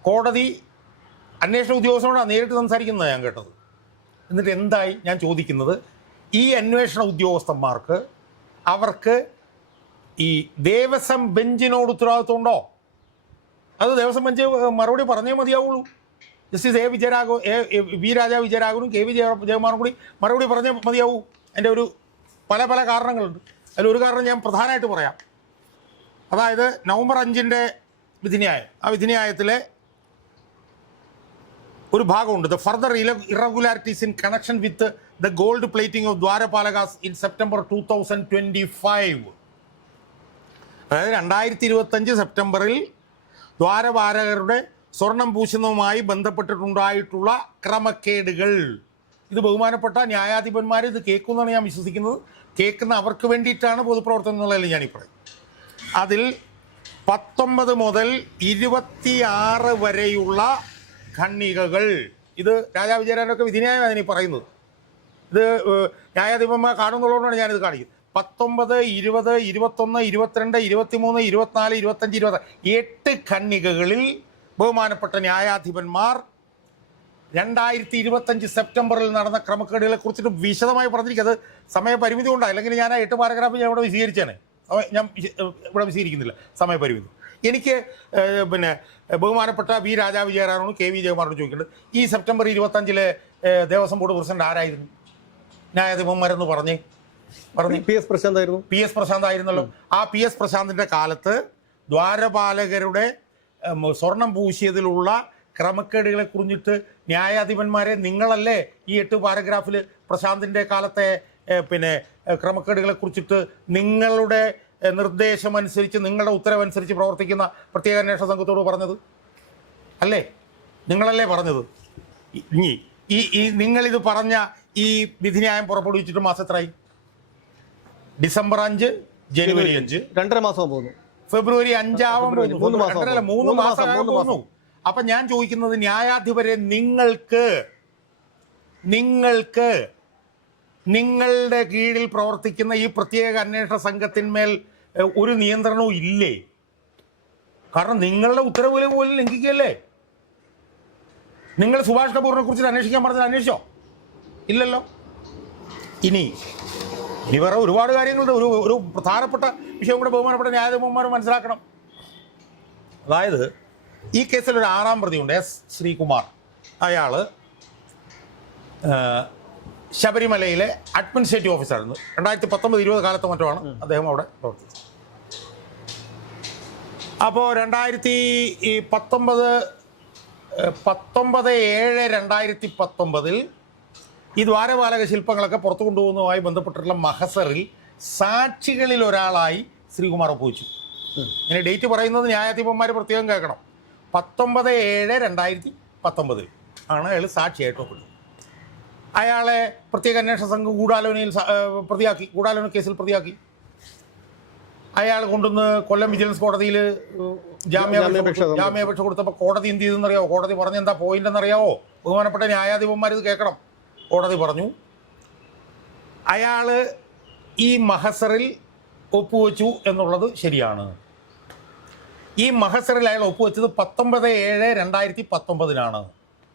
കോടതി അന്വേഷണ ഉദ്യോഗസ്ഥനോടാണ് നേരിട്ട് സംസാരിക്കുന്നത് ഞാൻ കേട്ടത്. എന്നിട്ട് എന്തായി? ഞാൻ ചോദിക്കുന്നത്, ഈ അന്വേഷണ അത് ദേവസ്വം ബെഞ്ച് മറുപടി പറഞ്ഞേ മതിയാവുള്ളൂ. ജസ്റ്റിസ് വി രാജാ വിജയരാഘവനും കെ വി ജയകുമാറും കൂടി മറുപടി പറഞ്ഞേ മതിയാവൂ. എൻ്റെ ഒരു പല പല കാരണങ്ങളുണ്ട്. അതിലൊരു കാരണം ഞാൻ പ്രധാനമായിട്ട് പറയാം. അതായത് നവംബർ 5 വിധിന്യായം, ആ വിധിന്യായത്തിലെ ഒരു ഭാഗമുണ്ട്. The further irregularities in connection with the gold plating of ദ്വാരപാലകാസ് ഇൻ സെപ്റ്റംബർ 2025. അതായത് 2025 സെപ്റ്റംബറിൽ ദ്വാരപാലകരുടെ സ്വർണം പൂശുന്നതുമായി ബന്ധപ്പെട്ടിട്ടുണ്ടായിട്ടുള്ള ക്രമക്കേടുകൾ. ഇത് ബഹുമാനപ്പെട്ട ന്യായാധിപന്മാർ ഇത് കേൾക്കുമെന്നാണ് ഞാൻ വിശ്വസിക്കുന്നത്. കേൾക്കുന്ന അവർക്ക് വേണ്ടിയിട്ടാണ് പൊതുപ്രവർത്തനം എന്നുള്ളതിൽ ഞാനീ പറയും. അതിൽ 19 മുതൽ 26 വരെയുള്ള ഖണ്ഡികകൾ, ഇത് രാജാ വിജയരാഘവനൊക്കെ വിധിന്യായം അതിനീ പറയുന്നത്. ഇത് ന്യായാധിപന്മാർ കാണുന്നുള്ളതുകൊണ്ടാണ് ഞാനിത് കാണിക്കുന്നത്. 19, 20, 21, 22, 23, 24, 25, 20 8 ഖണ്ഡികകളിൽ ബഹുമാനപ്പെട്ട ന്യായാധിപന്മാർ 2025 സെപ്റ്റംബറിൽ നടന്ന ക്രമക്കേടുകളെ കുറിച്ചിട്ട് വിശദമായി പറഞ്ഞിരിക്കുന്നത്. സമയപരിമിതി കൊണ്ടാണ്, അല്ലെങ്കിൽ ഞാൻ ആ 8 പാരഗ്രാഫ് ഞാൻ ഇവിടെ വിശദീകരിച്ചേനെ. ഞാൻ ഇവിടെ വിശദീകരിക്കുന്നില്ല, സമയപരിമിതി. എനിക്ക് പിന്നെ ബഹുമാനപ്പെട്ട വി രാജാ വിജയരാഘവനും കെ വി ജയകുമാറിനോട് ചോദിക്കേണ്ടത്, ഈ സെപ്റ്റംബർ 25 ദേവസ്വം ബോർഡ് പ്രസിഡന്റ് ആരായിരുന്നു? ന്യായാധിപന്മാരെന്ന് പറഞ്ഞു പി എസ് പ്രശാന്ത് ആയിരുന്നല്ലോ. ആ പി എസ് പ്രശാന്തിൻ്റെ കാലത്ത് ദ്വാരപാലകരുടെ സ്വർണം പൂശിയതിലുള്ള ക്രമക്കേടുകളെ കുറിച്ചിട്ട് ന്യായാധിപന്മാരെ നിങ്ങളല്ലേ ഈ 8 പാരഗ്രാഫിൽ പ്രശാന്തിൻ്റെ കാലത്തെ പിന്നെ ക്രമക്കേടുകളെ കുറിച്ചിട്ട് നിങ്ങളുടെ നിർദ്ദേശമനുസരിച്ച്, നിങ്ങളുടെ ഉത്തരവനുസരിച്ച് പ്രവർത്തിക്കുന്ന പ്രത്യേക അന്വേഷണ സംഘത്തോട് പറഞ്ഞത് അല്ലേ? നിങ്ങളല്ലേ പറഞ്ഞത്? ഈ നിങ്ങളിത് പറഞ്ഞ ഈ വിധിന്യായം പുറപ്പെടുവിച്ചിട്ട് മാസത്രായി? ഡിസംബർ 5, ജനുവരി 5, 2.5 മാസം പോകുന്നു. ഫെബ്രുവരി 5 ആവാൻ പോകുന്നു. 3 മാസം പോകുന്നു. അപ്പൊ ഞാൻ ചോദിക്കുന്നത്, ന്യായാധിപരെ നിങ്ങൾക്ക് നിങ്ങളുടെ കീഴിൽ പ്രവർത്തിക്കുന്ന ഈ പ്രത്യേക അന്വേഷണ സംഘത്തിന്മേൽ ഒരു നിയന്ത്രണവും ഇല്ലേ? കാരണം നിങ്ങളുടെ ഉത്തരവുകൾ പോലും ലംഘിക്കുകയല്ലേ. നിങ്ങൾ സുഭാഷ് കപൂറിനെ കുറിച്ച് അന്വേഷിക്കാൻ പറഞ്ഞാൽ അന്വേഷിച്ചോ? ഇല്ലല്ലോ. ഇനി വേറെ ഒരുപാട് കാര്യങ്ങളുണ്ട്. ഒരു പ്രധാനപ്പെട്ട വിഷയം കൂടെ ബഹുമാനപ്പെട്ട ന്യായാധിപന്മാർ മനസ്സിലാക്കണം. അതായത് ഈ കേസിൽ ഒരു 6ാം പ്രതിയുണ്ട്, എസ് ശ്രീകുമാർ. അയാൾ ശബരിമലയിലെ അഡ്മിനിസ്ട്രേറ്റീവ് ഓഫീസറായിരുന്നു. 2019-20 കാലത്ത് മറ്റുമാണ് അദ്ദേഹം അവിടെ പ്രവർത്തിച്ചത്. അപ്പോൾ 19/7/2019 ഈ ദ്വാരപാലക ശില്പങ്ങളൊക്കെ പുറത്തു കൊണ്ടുപോകുന്നതുമായി ബന്ധപ്പെട്ടിട്ടുള്ള മഹസറിൽ സാക്ഷികളിൽ ഒരാളായി ശ്രീകുമാർ ഒപ്പുവെച്ചു. ഇങ്ങനെ ഡേറ്റ് പറയുന്നത് ന്യായാധിപന്മാർ പ്രത്യേകം കേൾക്കണം. 19/7/2019 ആണ് അയാൾ സാക്ഷിയായിട്ട് ഒപ്പിട്ടത്. അയാളെ പ്രത്യേക അന്വേഷണ സംഘം ഗൂഢാലോചന കേസിൽ പ്രതിയാക്കി. അയാൾ കൊണ്ടുവന്ന് കൊല്ലം വിജിലൻസ് കോടതിയിൽ ജാമ്യാപേക്ഷ കൊടുത്തപ്പോൾ കോടതി എന്ത് ചെയ്തെന്നറിയാവോ? കോടതി പറഞ്ഞ എന്താ പോയിന്റ് എന്നറിയാവോ? ബഹുമാനപ്പെട്ട ന്യായാധിപന്മാർ ഇത് കേൾക്കണം. കോടതി പറഞ്ഞു, അയാൾ ഈ മഹസറിൽ ഒപ്പുവെച്ചു എന്നുള്ളത് ശരിയാണ്. ഈ മഹസറിൽ അയാൾ ഒപ്പുവെച്ചത് 19/7/2019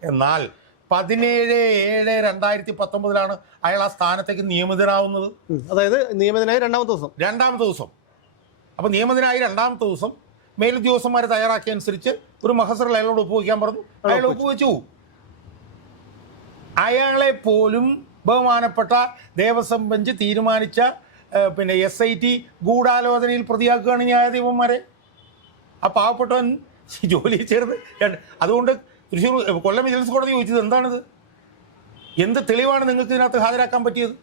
എന്നാൽ 17/7/2019 അയാൾ ആ സ്ഥാനത്തേക്ക് നിയമിതനാവുന്നത്. അതായത് നിയമിതനായി രണ്ടാമത്തെ ദിവസം. അപ്പോൾ നിയമിതനായി 2ാമത്തെ ദിവസം മേലുദ്യോഗസ്ഥന്മാർ തയ്യാറാക്കിയ അനുസരിച്ച് ഒരു മഹസറിൽ അയാളോട് ഒപ്പുവെക്കാൻ പറഞ്ഞു. അയാൾ ഒപ്പുവെച്ചു. അയാളെ പോലും ബഹുമാനപ്പെട്ട ദേവസ്വം ബെഞ്ച് തീരുമാനിച്ച പിന്നെ SIT ഗൂഢാലോചനയിൽ പ്രതിയാക്കുകയാണ് ന്യായാധിപന്മാരെ. ആ പാവപ്പെട്ടവൻ ജോലിയിൽ ചേർന്ന്. അതുകൊണ്ട് കൊല്ലം വിജിലൻസ് കോടതി ചോദിച്ചത് എന്താണിത്? എന്ത് തെളിവാണ് നിങ്ങൾക്ക് ഇതിനകത്ത് ഹാജരാക്കാൻ പറ്റിയത്?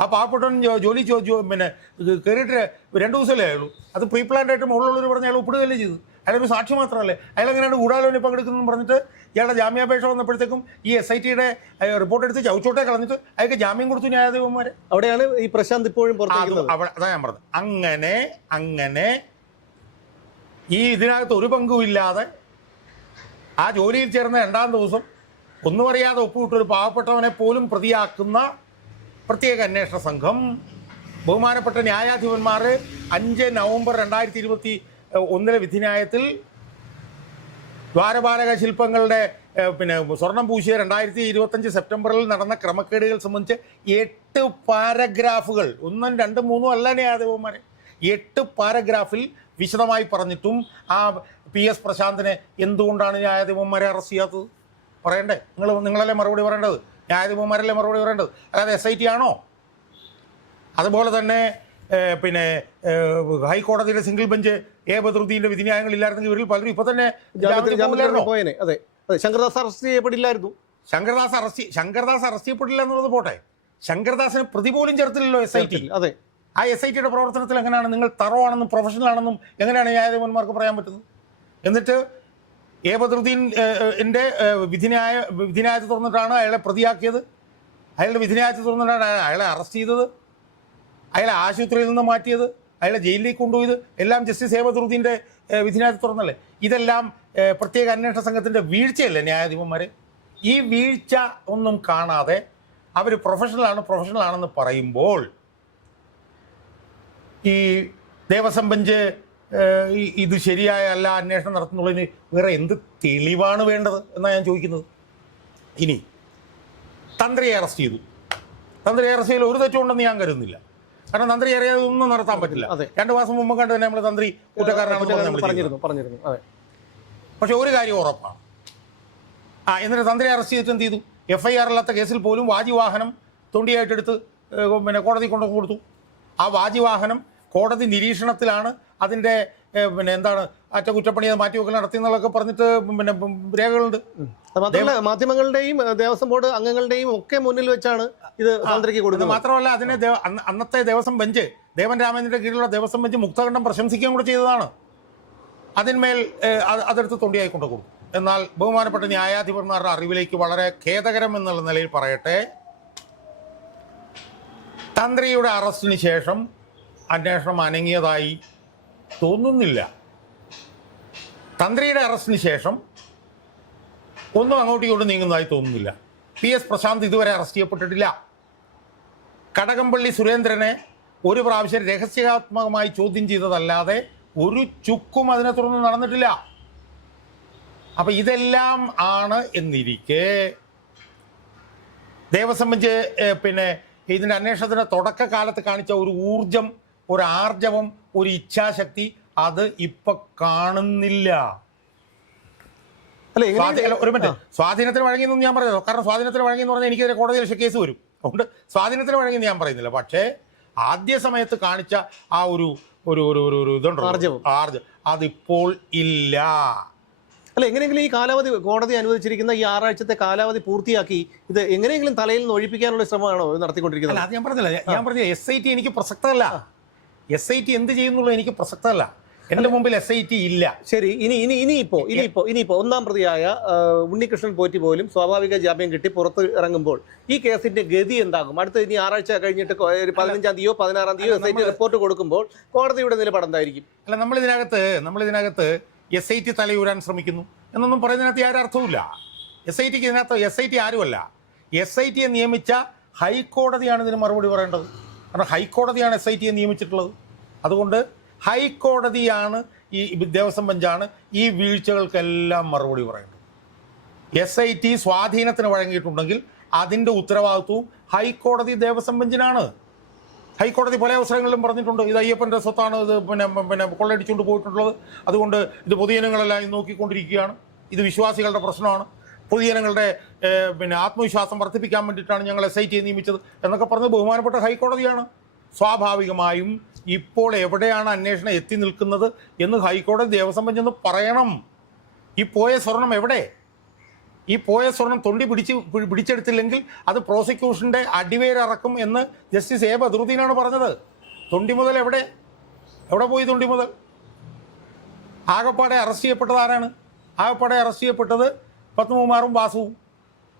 ആ പാവപ്പെട്ടവൻ ജോലി പിന്നെ കയറിയിട്ട് 2 ദിവസമല്ലേ ആയുള്ളൂ. അത് പ്രീ പ്ലാൻഡ് ആയിട്ട് മുകളിലുള്ളവർ പറഞ്ഞ് അയാൾ ഒപ്പിടുകയല്ലേ ചെയ്തു. അയാളൊരു സാക്ഷി മാത്രമല്ലേ. അയാൾ എങ്ങനെയാണ് ഗൂഢാലോചന പങ്കെടുക്കുന്നതെന്ന് പറഞ്ഞിട്ട് ഇയാളുടെ ജാമ്യാപേക്ഷ വന്നപ്പോഴത്തേക്കും ഈ SITയുടെ റിപ്പോർട്ട് എടുത്ത് ചവിച്ചോട്ടെ കളഞ്ഞിട്ട് അയാൾക്ക് ജാമ്യം കൊടുത്തു ന്യായാധിപന്മാരെ. അവിടെയാണ് ഈ പ്രശാന്ത് ഇപ്പോഴും അതാ ഞാൻ പറഞ്ഞത്. അങ്ങനെ ഈ ഇതിനകത്ത് ഒരു പങ്കുമില്ലാതെ ആ ജോലിയിൽ ചേർന്ന 2ാം ദിവസം ഒന്നും അറിയാതെ ഒപ്പുവിട്ടൊരു പാവപ്പെട്ടവനെ പോലും പ്രതിയാക്കുന്ന പ്രത്യേക അന്വേഷണ സംഘം ബഹുമാനപ്പെട്ട ന്യായാധിപന്മാർ 5 നവംബർ 2021 വിധിന്യായത്തിൽ ദ്വാരപാലക ശില്പങ്ങളുടെ പിന്നെ സ്വർണം പൂശിയ 2025 സെപ്റ്റംബറിൽ നടന്ന ക്രമക്കേടുകൾ സംബന്ധിച്ച് 8 പാരഗ്രാഫുകൾ, 1, 2, 3 അല്ല ന്യായാധിപന്മാരെ, 8 പാരഗ്രാഫിൽ വിശദമായി പറഞ്ഞിട്ടും ആ PS പ്രശാന്തിനെ എന്തുകൊണ്ടാണ് ന്യായാധിപന്മാരെ അറസ്റ്റ് ചെയ്യാത്തത്? പറയണ്ടേ? നിങ്ങളല്ലേ മറുപടി പറയേണ്ടത്, ന്യായാധിപന്മാരല്ലേ മറുപടി പറയേണ്ടത്, അല്ലാതെ SIT ആണോ? അതുപോലെ തന്നെ പിന്നെ ഹൈക്കോടതിയുടെ സിംഗിൾ ബെഞ്ച് ബദറുദ്ദീൻ്റെ വിധിന്യായങ്ങളില്ലായിരുന്നെങ്കിൽ ഇവരിൽ പലരും ഇപ്പോൾ തന്നെ പോയേനെ. അതെ, ശങ്കർദാസ് അറസ്റ്റ് ചെയ്യപ്പെടില്ലായിരുന്നു. ശങ്കർദാസ് അറസ്റ്റ് ചെയ്യപ്പെടില്ല എന്നുള്ളത് പോട്ടെ, ശങ്കർദാസിനെ പ്രതി പോലും ചേർത്തില്ലല്ലോ SIT. അതെ, ആ SITയുടെ പ്രവർത്തനത്തിൽ എങ്ങനെയാണ് നിങ്ങൾ തറോ ആണെന്നും പ്രൊഫഷണൽ ആണെന്നും എങ്ങനെയാണ് ന്യായാധിപന്മാർക്ക് പറയാൻ പറ്റുന്നത്? എന്നിട്ട് ബദറുദ്ദീൻ്റെ വിധിന്യായത്തെ തുറന്നിട്ടാണ് അയാളെ പ്രതിയാക്കിയത്, അയാളുടെ വിധിന്യായത്തെ തുറന്നിട്ടാണ് അയാളെ അറസ്റ്റ് ചെയ്തത്, അയാളെ ആശുപത്രിയിൽ നിന്ന് മാറ്റിയത്, അയാളെ ജയിലിലേക്ക് കൊണ്ടുപോയത് എല്ലാം ജസ്റ്റിസ് ബദറുദ്ദീൻ്റെ വിധിന്യായത്തെ തുറന്നല്ലേ? ഇതെല്ലാം പ്രത്യേക അന്വേഷണ സംഘത്തിൻ്റെ വീഴ്ചയല്ലേ ന്യായാധിപന്മാർ? ഈ വീഴ്ച ഒന്നും കാണാതെ അവർ പ്രൊഫഷണലാണെന്ന് പറയുമ്പോൾ ഈ ദേവസ്വം ബെഞ്ച് ഇത് ശരിയായല്ല അന്വേഷണം നടത്തുന്നുള്ളതിന് വേറെ എന്ത് തെളിവാണ് വേണ്ടത് എന്നാണ് ഞാൻ ചോദിക്കുന്നത്. ഇനി തന്ത്രിയെ അറസ്റ്റ് ചെയ്തു. തന്ത്രിയെ അറസ്റ്റ് ചെയ്യൽ ഒരു തെറ്റുണ്ടെന്ന് ഞാൻ കരുതുന്നില്ല. കാരണം തന്ത്രി അറിയാതെ ഒന്നും നടത്താൻ പറ്റില്ല. 2 മാസം മുമ്പ് കണ്ട് തന്നെ നമ്മൾ തന്ത്രി കുറ്റക്കാരനാണെന്ന് പറഞ്ഞിരുന്നു. പക്ഷെ ഒരു കാര്യം ഉറപ്പാണ്, എന്നിട്ട് തന്ത്രിയെ അറസ്റ്റ് ചെയ്തിട്ട് എന്ത് ചെയ്തു? FIR അല്ലാത്ത കേസിൽ പോലും വാജിവാഹനം തൊണ്ടിയായിട്ടെടുത്ത് പിന്നെ കോടതി കൊണ്ടു കൊടുത്തു. ആ വാജിവാഹനം കോടതി നിരീക്ഷണത്തിലാണ് അതിൻ്റെ എന്താണ് അറ്റകുറ്റപ്പണി മാറ്റിവെക്കൽ നടത്തിയെന്നുള്ളതൊക്കെ പറഞ്ഞിട്ട് രേഖകളുണ്ട്. മാധ്യമങ്ങളുടെയും ദേവസ്വം ബോർഡ് അംഗങ്ങളുടെയും ഒക്കെ മുന്നിൽ വെച്ചാണ് ഇത് തന്ത്രിക്ക് കൊടുക്കുന്നത്. മാത്രമല്ല അതിനെ അന്നത്തെ ദേവസ്വം ബെഞ്ച്, ദേവൻ രാമേന്ദ്രൻ്റെ കീഴിലുള്ള ദേവസ്വം ബെഞ്ച് മുക്തകണ്ഠം പ്രശംസിക്കുകയും കൂടെ ചെയ്തതാണ്. അതിന്മേൽ അതെടുത്ത് തൊണ്ടിയായി കൊണ്ടു കൊടുത്തു. എന്നാൽ ബഹുമാനപ്പെട്ട ന്യായാധിപന്മാരുടെ അറിവിലേക്ക് വളരെ ഖേദകരം എന്നുള്ള നിലയിൽ പറയട്ടെ, തന്ത്രിയുടെ അറസ്റ്റിന് ശേഷം അന്വേഷണം അനങ്ങിയതായി തോന്നുന്നില്ല. തന്ത്രിയുടെ അറസ്റ്റിന് ശേഷം ഒന്നും അങ്ങോട്ടും ഇങ്ങോട്ടും നീങ്ങുന്നതായി തോന്നുന്നില്ല. PS പ്രശാന്ത് ഇതുവരെ അറസ്റ്റ് ചെയ്യപ്പെട്ടിട്ടില്ല. കടകംപള്ളി സുരേന്ദ്രനെ ഒരു പ്രാവശ്യം രഹസ്യാത്മകമായി ചോദ്യം ചെയ്തതല്ലാതെ ഒരു ചുക്കും അതിനെ തുടർന്ന് നടന്നിട്ടില്ല. അപ്പം ഇതെല്ലാം ആണ് എന്നിരിക്കെ ദേവസ്വം ബെഞ്ച് പിന്നെ ഇതിൻ്റെ അന്വേഷണത്തിൻ്റെ തുടക്കകാലത്ത് കാണിച്ച ഒരു ഊർജം, ഒരു ആർജവം, ഒരു ഇച്ഛാശക്തി അത് ഇപ്പൊ കാണുന്നില്ല. ഒരു മിനിറ്റ്, സ്വാധീനത്തിന് വഴങ്ങിയെന്ന് ഞാൻ പറയുന്നത്, കാരണം സ്വാധീനത്തിന് വഴങ്ങിയെന്ന് പറഞ്ഞാൽ എനിക്കെതിരെ കോടതിയിൽ കേസ് വരും. അതുകൊണ്ട് സ്വാധീനത്തിന് വഴങ്ങിയെന്ന് ഞാൻ പറയുന്നില്ല. പക്ഷേ ആദ്യ സമയത്ത് കാണിച്ച ആ ഒരു ഇതുണ്ടോ ആർജവം അതിപ്പോൾ ഇല്ല. അല്ല, എങ്ങനെയെങ്കിലും ഈ കാലാവധി കോടതി അനുവദിച്ചിരിക്കുന്ന ഈ 6 ആഴ്ചത്തെ കാലാവധി പൂർത്തിയാക്കി ഇത് എങ്ങനെയെങ്കിലും തലയിൽ നിന്ന് ഒഴിപ്പിക്കാനുള്ള ശ്രമമാണോ നടത്തിക്കൊണ്ടിരിക്കുന്നത്? അത് ഞാൻ പറഞ്ഞില്ല SIT എനിക്ക് പ്രസക്തമല്ല. SIT എന്ത് ചെയ്യുന്നുള്ളൂ എനിക്ക് പ്രസക്തമല്ല. എൻ്റെ മുമ്പിൽ SIT ഇല്ല. ശരി, ഇനിയിപ്പോ 1-ാം പ്രതിയായ ഉണ്ണികൃഷ്ണൻ പോറ്റി പോലും സ്വാഭാവിക ജാമ്യം കിട്ടി പുറത്ത് ഇറങ്ങുമ്പോൾ ഈ കേസിന്റെ ഗതി എന്താകും? അടുത്ത ഇനി 6 ആഴ്ച കഴിഞ്ഞിട്ട് 15-ാം തീയതിയോ 16-ാം തീയതിയോ SIT റിപ്പോർട്ട് കൊടുക്കുമ്പോൾ കോടതിയുടെ നിലപാട് എന്തായിരിക്കും? അല്ല, നമ്മളിതിനകത്ത് SIT തലയൂരാൻ ശ്രമിക്കുന്നു എന്നൊന്നും പറയുന്നതിനകത്ത് യാതൊരു അർത്ഥവുമില്ല. SIT ആരുമല്ല. SITയെ നിയമിച്ച ഹൈക്കോടതിയാണ് ഇതിന് മറുപടി പറയേണ്ടത്. കാരണം ഹൈക്കോടതിയാണ് SITയെ നിയമിച്ചിട്ടുള്ളത്. അതുകൊണ്ട് ഹൈക്കോടതിയാണ്, ഈ ദേവസ്വം ബെഞ്ചാണ് ഈ വീഴ്ചകൾക്കെല്ലാം മറുപടി പറയേണ്ടത്. SIT സ്വാധീനത്തിന് വഴങ്ങിയിട്ടുണ്ടെങ്കിൽ അതിൻ്റെ ഉത്തരവാദിത്വവും ഹൈക്കോടതി ദേവസ്വം ബെഞ്ചിനാണ്. ഹൈക്കോടതി പല അവസരങ്ങളിലും പറഞ്ഞിട്ടുണ്ട്, ഇത് അയ്യപ്പൻ്റെ സ്വത്താണ്, ഇത് പിന്നെ കൊള്ളയടിച്ചുകൊണ്ട് പോയിട്ടുള്ളത്, അതുകൊണ്ട് ഇത് പൊതുജനങ്ങളെല്ലാം നോക്കിക്കൊണ്ടിരിക്കുകയാണ്, ഇത് വിശ്വാസികളുടെ പ്രശ്നമാണ്, പൊതുജനങ്ങളുടെ ആത്മവിശ്വാസം വർദ്ധിപ്പിക്കാൻ വേണ്ടിയിട്ടാണ് ഞങ്ങൾ SITയെ നിയമിച്ചത് എന്നൊക്കെ പറഞ്ഞത് ബഹുമാനപ്പെട്ട ഹൈക്കോടതിയാണ്. സ്വാഭാവികമായും ഇപ്പോൾ എവിടെയാണ് അന്വേഷണം എത്തി നിൽക്കുന്നത് എന്ന് ഹൈക്കോടതി ദേവസ്വം ബെഞ്ചെന്ന് പറയണം. ഈ പോയ സ്വർണം എവിടെ? ഈ പോയ സ്വർണം പിടിച്ചെടുത്തില്ലെങ്കിൽ അത് പ്രോസിക്യൂഷൻ്റെ അടിവേരറക്കും എന്ന് ജസ്റ്റിസ് ബദറുദ്ദീനാണ് പറഞ്ഞത്. തൊണ്ടി മുതൽ എവിടെ പോയി? തൊണ്ടി മുതൽ ആകപ്പാടെ അറസ്റ്റ് ചെയ്യപ്പെട്ടത് ആരാണ്? ആകപ്പാടെ അറസ്റ്റ് ചെയ്യപ്പെട്ടത് പത്മകുമാറും വാസുവും.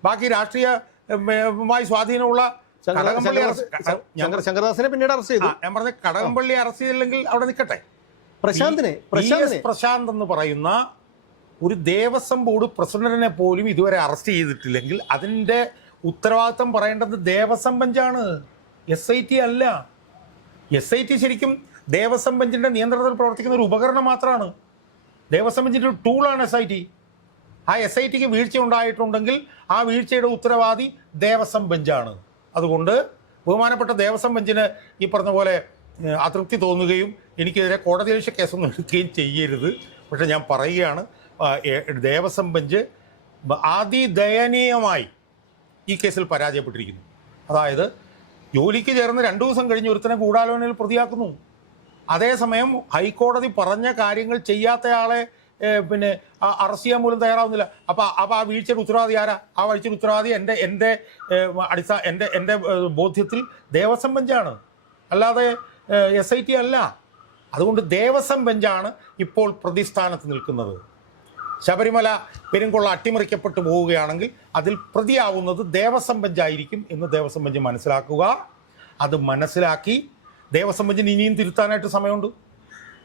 ബാക്കി രാഷ്ട്രീയമായി സ്വാധീനമുള്ള ശങ്കർദാസിനെ പിന്നീട് അറസ്റ്റ് ചെയ്തു. ഞാൻ പറഞ്ഞ കടകംപള്ളി അറസ്റ്റ് ചെയ്തില്ലെങ്കിൽ അവിടെ നിൽക്കട്ടെ. പ്രശാന്ത് എന്ന് പറയുന്ന ഒരു ദേവസ്വം ബോർഡ് പ്രസിഡന്റിനെ പോലും ഇതുവരെ അറസ്റ്റ് ചെയ്തിട്ടില്ലെങ്കിൽ അതിൻ്റെ ഉത്തരവാദിത്വം പറയേണ്ടത് ദേവസ്വം ബെഞ്ചാണ്, SIT അല്ല. SIT ശരിക്കും ദേവസ്വം ബെഞ്ചിൻ്റെ നിയന്ത്രണത്തിൽ പ്രവർത്തിക്കുന്ന ഒരു ഉപകരണം മാത്രമാണ്. ദേവസ്വം ബെഞ്ചിൻ്റെ ഒരു ടൂളാണ് SIT. ആ SITക്ക് വീഴ്ച ഉണ്ടായിട്ടുണ്ടെങ്കിൽ ആ വീഴ്ചയുടെ ഉത്തരവാദി ദേവസ്വം ബെഞ്ചാണ്. അതുകൊണ്ട് ബഹുമാനപ്പെട്ട ദേവസ്വം ബെഞ്ചിന് ഈ പറഞ്ഞ പോലെ അതൃപ്തി തോന്നുകയും എനിക്കെതിരെ കോടതിയലക്ഷ്യ കേസൊന്നും എടുക്കുകയും ചെയ്യരുത്. പക്ഷെ ഞാൻ പറയുകയാണ്, ദേവസ്വം ബെഞ്ച് അതിദയനീയമായി ഈ കേസിൽ പരാജയപ്പെട്ടിരിക്കുന്നു. അതായത് ജോലിക്ക് ചേർന്ന് 2 ദിവസം കഴിഞ്ഞ് ഒരുത്തനെ ഗൂഢാലോചനയിൽ പ്രതിയാക്കുന്നു. അതേസമയം ഹൈക്കോടതി പറഞ്ഞ കാര്യങ്ങൾ ചെയ്യാത്തയാളെ പിന്നെ അറസ്റ്റ് ചെയ്യാൻ പോലും തയ്യാറാവുന്നില്ല. അപ്പോൾ ആ വീഴ്ചയുടെ ഉത്തരവാദി ആരാ? ആ വീഴ്ചയുടെ ഉത്തരവാദി എൻ്റെ ബോധ്യത്തിൽ ദേവസ്വം ബെഞ്ചാണ്, അല്ലാതെ SIT അല്ല. അതുകൊണ്ട് ദേവസ്വം ബെഞ്ചാണ് ഇപ്പോൾ പ്രതിസ്ഥാനത്ത് നിൽക്കുന്നത്. ശബരിമല പെരുങ്കൊള്ള അട്ടിമറിക്കപ്പെട്ടു പോവുകയാണെങ്കിൽ അതിൽ പ്രതിയാവുന്നത് ദേവസ്വം ബെഞ്ചായിരിക്കും എന്ന് ദേവസ്വം ബെഞ്ച് മനസ്സിലാക്കുക. അത് മനസ്സിലാക്കി ദേവസ്വം ബെഞ്ചിന് ഇനിയും തിരുത്താനായിട്ട് സമയമുണ്ട്.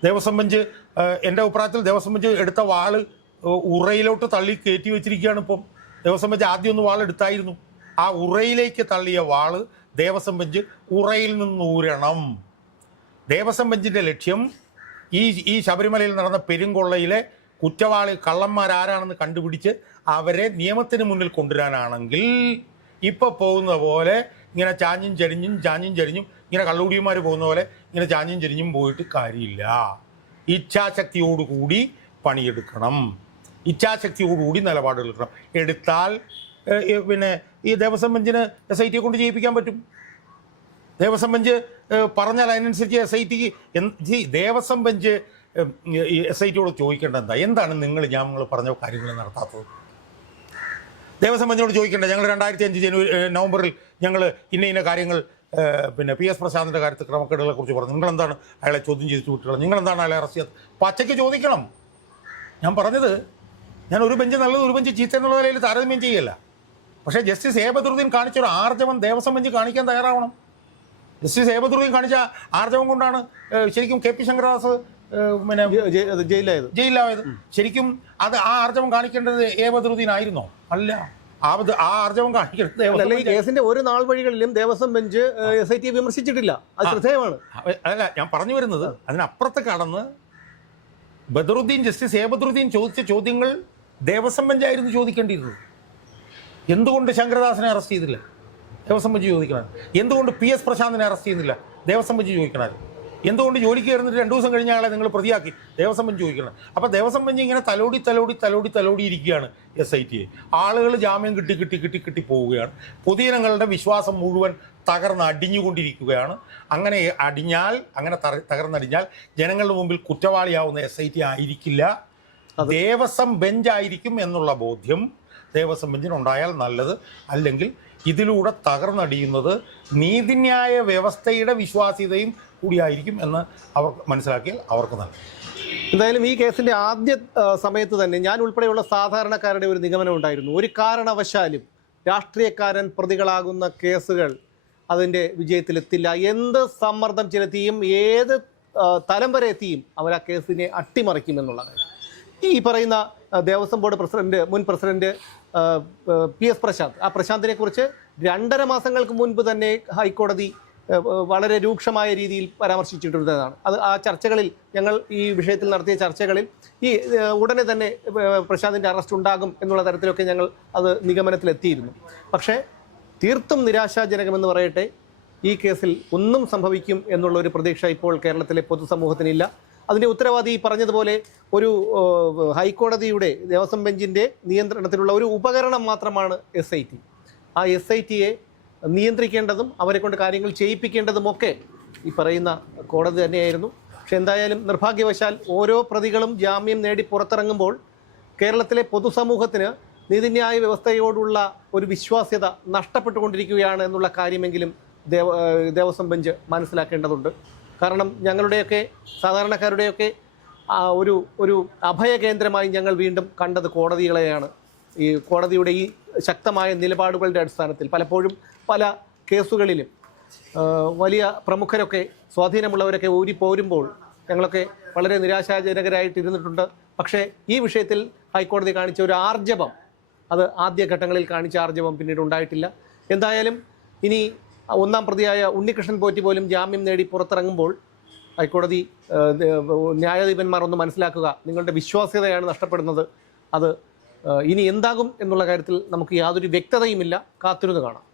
ദേവസ്വം ബെഞ്ച് എൻ്റെ അഭിപ്രായത്തിൽ ദേവസ്വം ബെഞ്ച് എടുത്ത വാള് ഉറയിലോട്ട് തള്ളി കയറ്റി വെച്ചിരിക്കുകയാണ്. ഇപ്പം ദേവസ്വം ബെഞ്ച് ആദ്യം ഒന്ന് വാളെടുത്തായിരുന്നു. ആ ഉറയിലേക്ക് തള്ളിയ വാള് ദേവസ്വം ബെഞ്ച് ഉറയിൽ നിന്ന് ഊരണം. ദേവസ്വം ബെഞ്ചിൻ്റെ ലക്ഷ്യം ഈ ശബരിമലയിൽ നടന്ന പെരുങ്കൊള്ളയിലെ കുറ്റവാളി കള്ളന്മാരാരാണെന്ന് കണ്ടുപിടിച്ച് അവരെ നിയമത്തിന് മുന്നിൽ കൊണ്ടുവരാനാണെങ്കിൽ ഇപ്പോൾ പോകുന്ന പോലെ ഇങ്ങനെ ചാഞ്ഞും ചരിഞ്ഞും ഇങ്ങനെ കള്ളുകുടിയന്മാർ പോകുന്ന പോലെ ഇങ്ങനെ ചാഞ്ഞും ചരിഞ്ഞും പോയിട്ട് കാര്യമില്ല. ഇച്ഛാശക്തിയോടുകൂടി പണിയെടുക്കണം, ഇച്ഛാശക്തിയോടുകൂടി നിലപാടെടുക്കണം. എടുത്താൽ പിന്നെ ഈ ദേവസ്വം ബെഞ്ചിന് SIT കൊണ്ട് ചെയ്യിപ്പിക്കാൻ പറ്റും. ദേവസ്വം ബെഞ്ച് പറഞ്ഞാൽ അതിനനുസരിച്ച് SIT ദേവസ്വം ബെഞ്ച് SITയോട് ചോദിക്കേണ്ടത് എന്താണ് നിങ്ങൾ പറഞ്ഞ കാര്യങ്ങൾ നടത്താത്തത്? ദേവസ്വം ബെഞ്ചിനോട് ചോദിക്കേണ്ടത് ഞങ്ങൾ 2005 നവംബറിൽ ഞങ്ങൾ ഇന്ന കാര്യങ്ങൾ പിന്നെ PS പ്രശാന്തിൻ്റെ കാര്യത്തിൽ ക്രമക്കേടുകളെ കുറിച്ച് പറഞ്ഞു, നിങ്ങളെന്താണ് അയാളെ ചോദ്യം ചെയ്ത് വിട്ടുള്ളത്, നിങ്ങളെന്താണ് അയാളെ അറസ്റ്റ് ചെയ്തത്? പച്ചയ്ക്ക് ചോദിക്കണം. ഞാൻ പറഞ്ഞത് ഞാൻ ഒരു ബെഞ്ച് നല്ലത് ഒരു ബെഞ്ച് ചീത്ത എന്നുള്ള നിലയിൽ താരതമ്യം ചെയ്യല്ല. പക്ഷേ ജസ്റ്റിസ് എ ബദറുദ്ദീൻ കാണിച്ചൊരു ആർജവം ദേവസ്വം ബെഞ്ച് കാണിക്കാൻ തയ്യാറാവണം. ജസ്റ്റിസ് എ ബദറുദ്ദീൻ കാണിച്ച ആർജവം കൊണ്ടാണ് ശരിക്കും KP ശങ്കരദാസ് പിന്നെ ജയിലിലായത്. ശരിക്കും അത് ആ ആർജവം കാണിക്കേണ്ടത് എ ബദറുദ്ദീൻ ആയിരുന്നോ? അല്ല, ആ ആർജവം കാണിക്കേണ്ടത് ഈ കേസിന്റെ ഒരു നാൾ വഴികളിലും ദേവസ്വം ബെഞ്ച് SIT വിമർശിച്ചിട്ടില്ല. അത് ശ്രദ്ധേയമാണ്. അല്ല, ഞാൻ പറഞ്ഞു വരുന്നത് അതിനപ്പുറത്ത് കടന്ന് ജസ്റ്റിസ് എ ബദറുദ്ദീൻ ചോദിച്ച ചോദ്യങ്ങൾ ദേവസ്വം ബെഞ്ചായിരുന്നു ചോദിക്കേണ്ടിയിരുന്നത്. എന്തുകൊണ്ട് ശങ്കരദാസിനെ അറസ്റ്റ് ചെയ്തില്ല? ദേവസ്വം ബെഞ്ച് ചോദിക്കണം. എന്തുകൊണ്ട് PS പ്രശാന്തിനെ അറസ്റ്റ് ചെയ്യുന്നില്ല? ദേവസ്വം ബെഞ്ച് ചോദിക്കണം. എന്തുകൊണ്ട് ജോലിക്ക് കയറുന്നിട്ട് 2 ദിവസം കഴിഞ്ഞ ആളെ നിങ്ങൾ പ്രതിയാക്കി? ദേവസ്വം ബെഞ്ച് ചോദിക്കണം. അപ്പോൾ ദേവസ്വം ബെഞ്ച് ഇങ്ങനെ തലോടി ഇരിക്കുകയാണ് SIT. ആളുകൾ ജാമ്യം കിട്ടി പോവുകയാണ്. പൊതുജനങ്ങളുടെ വിശ്വാസം മുഴുവൻ അടിഞ്ഞുകൊണ്ടിരിക്കുകയാണ്. അങ്ങനെ തകർന്നടിഞ്ഞാൽ ജനങ്ങളുടെ മുമ്പിൽ കുറ്റവാളിയാവുന്ന SIT ആയിരിക്കില്ല, ദേവസ്വം ബെഞ്ചായിരിക്കും എന്നുള്ള ബോധ്യം ദേവസ്വം ബെഞ്ചിനുണ്ടായാൽ നല്ലത്. അല്ലെങ്കിൽ ഇതിലൂടെ തകർന്നടിയുന്നത് നീതിന്യായ വ്യവസ്ഥയുടെ വിശ്വാസ്യതയും കൂടിയായിരിക്കും എന്ന് അവർ മനസ്സിലാക്കിയാൽ അവർക്ക് നല്ലത്. എന്തായാലും ഈ കേസിൻ്റെ ആദ്യ സമയത്ത് തന്നെ ഞാൻ ഉൾപ്പെടെയുള്ള സാധാരണക്കാരുടെ ഒരു നിഗമനം ഉണ്ടായിരുന്നു. ഒരു കാരണവശാലും രാഷ്ട്രീയക്കാരൻ പ്രതികളാകുന്ന കേസുകൾ അതിൻ്റെ വിജയത്തിലെത്തില്ല. എന്ത് സമ്മർദ്ദം ചെലുത്തിയും ഏത് തലം വരെ എത്തിയും അവർ ആ കേസിനെ അട്ടിമറിക്കുമെന്നുള്ള കാര്യം ഈ പറയുന്ന ദേവസ്വം ബോർഡ് മുൻ പ്രസിഡന്റ് PS പ്രശാന്ത്, ആ പ്രശാന്തിനെ കുറിച്ച് 2.5 മാസങ്ങൾക്ക് മുൻപ് തന്നെ ഹൈക്കോടതി വളരെ രൂക്ഷമായ രീതിയിൽ പരാമർശിച്ചിട്ടുള്ളതാണ്. അത് ആ ചർച്ചകളിൽ ഞങ്ങൾ ഈ വിഷയത്തിൽ നടത്തിയ ചർച്ചകളിൽ ഉടനെ തന്നെ പ്രശാന്തിൻ്റെ അറസ്റ്റ് ഉണ്ടാകും എന്നുള്ള തരത്തിലൊക്കെ ഞങ്ങൾ അത് നിഗമനത്തിലെത്തിയിരുന്നു. പക്ഷേ തീർത്തും നിരാശാജനകമെന്ന് പറയട്ടെ, ഈ കേസിൽ ഒന്നും സംഭവിക്കും എന്നുള്ളൊരു പ്രതീക്ഷ ഇപ്പോൾ കേരളത്തിലെ പൊതുസമൂഹത്തിനില്ല. അതിൻ്റെ ഉത്തരവാദി പറഞ്ഞതുപോലെ ഒരു ഹൈക്കോടതിയുടെ ദേവസ്വം ബെഞ്ചിൻ്റെ നിയന്ത്രണത്തിലുള്ള ഒരു ഉപകരണം മാത്രമാണ് SIT. ആ SITയെ നിയന്ത്രിക്കേണ്ടതും അവരെ കൊണ്ട് കാര്യങ്ങൾ ചെയ്യിപ്പിക്കേണ്ടതുമൊക്കെ ഈ പറയുന്ന കോടതി തന്നെയായിരുന്നു. പക്ഷെ എന്തായാലും നിർഭാഗ്യവശാൽ ഓരോ പ്രതികളും ജാമ്യം നേടി പുറത്തിറങ്ങുമ്പോൾ കേരളത്തിലെ പൊതുസമൂഹത്തിന് നീതിന്യായ വ്യവസ്ഥയോടുള്ള ഒരു വിശ്വാസ്യത നഷ്ടപ്പെട്ടുകൊണ്ടിരിക്കുകയാണ് എന്നുള്ള കാര്യമെങ്കിലും ദേവസ്വം ബെഞ്ച് മനസ്സിലാക്കേണ്ടതുണ്ട്. കാരണം ഞങ്ങളുടെയൊക്കെ സാധാരണക്കാരുടെയൊക്കെ ഒരു അഭയകേന്ദ്രമായി ഞങ്ങൾ വീണ്ടും കണ്ടത് കോടതികളെയാണ്. ഈ കോടതിയുടെ ഈ ശക്തമായ നിലപാടുകളുടെ അടിസ്ഥാനത്തിൽ പലപ്പോഴും പല കേസുകളിലും വലിയ പ്രമുഖരൊക്കെ സ്വാധീനമുള്ളവരൊക്കെ ഊരിപ്പോരുമ്പോൾ ഞങ്ങളൊക്കെ വളരെ നിരാശാജനകരായിട്ടിരുന്നിട്ടുണ്ട്. പക്ഷേ ഈ വിഷയത്തിൽ ഹൈക്കോടതി കാണിച്ച ഒരു ആർജവം, അത് ആദ്യഘട്ടങ്ങളിൽ കാണിച്ച ആർജവം പിന്നീട് ഉണ്ടായിട്ടില്ല. എന്തായാലും ഇനി 1-ാം പ്രതിയായ ഉണ്ണികൃഷ്ണൻ പോറ്റി പോലും ജാമ്യം നേടി പുറത്തിറങ്ങുമ്പോൾ ഹൈക്കോടതി ന്യായാധിപന്മാർ ഒന്ന് മനസ്സിലാക്കുക, നിങ്ങളുടെ വിശ്വാസ്യതയാണ് നഷ്ടപ്പെടുന്നത്. അത് ഇനി എന്താകും എന്നുള്ള കാര്യത്തിൽ നമുക്ക് യാതൊരു വ്യക്തതയുമില്ല. കാത്തിരുന്ന് കാണാം.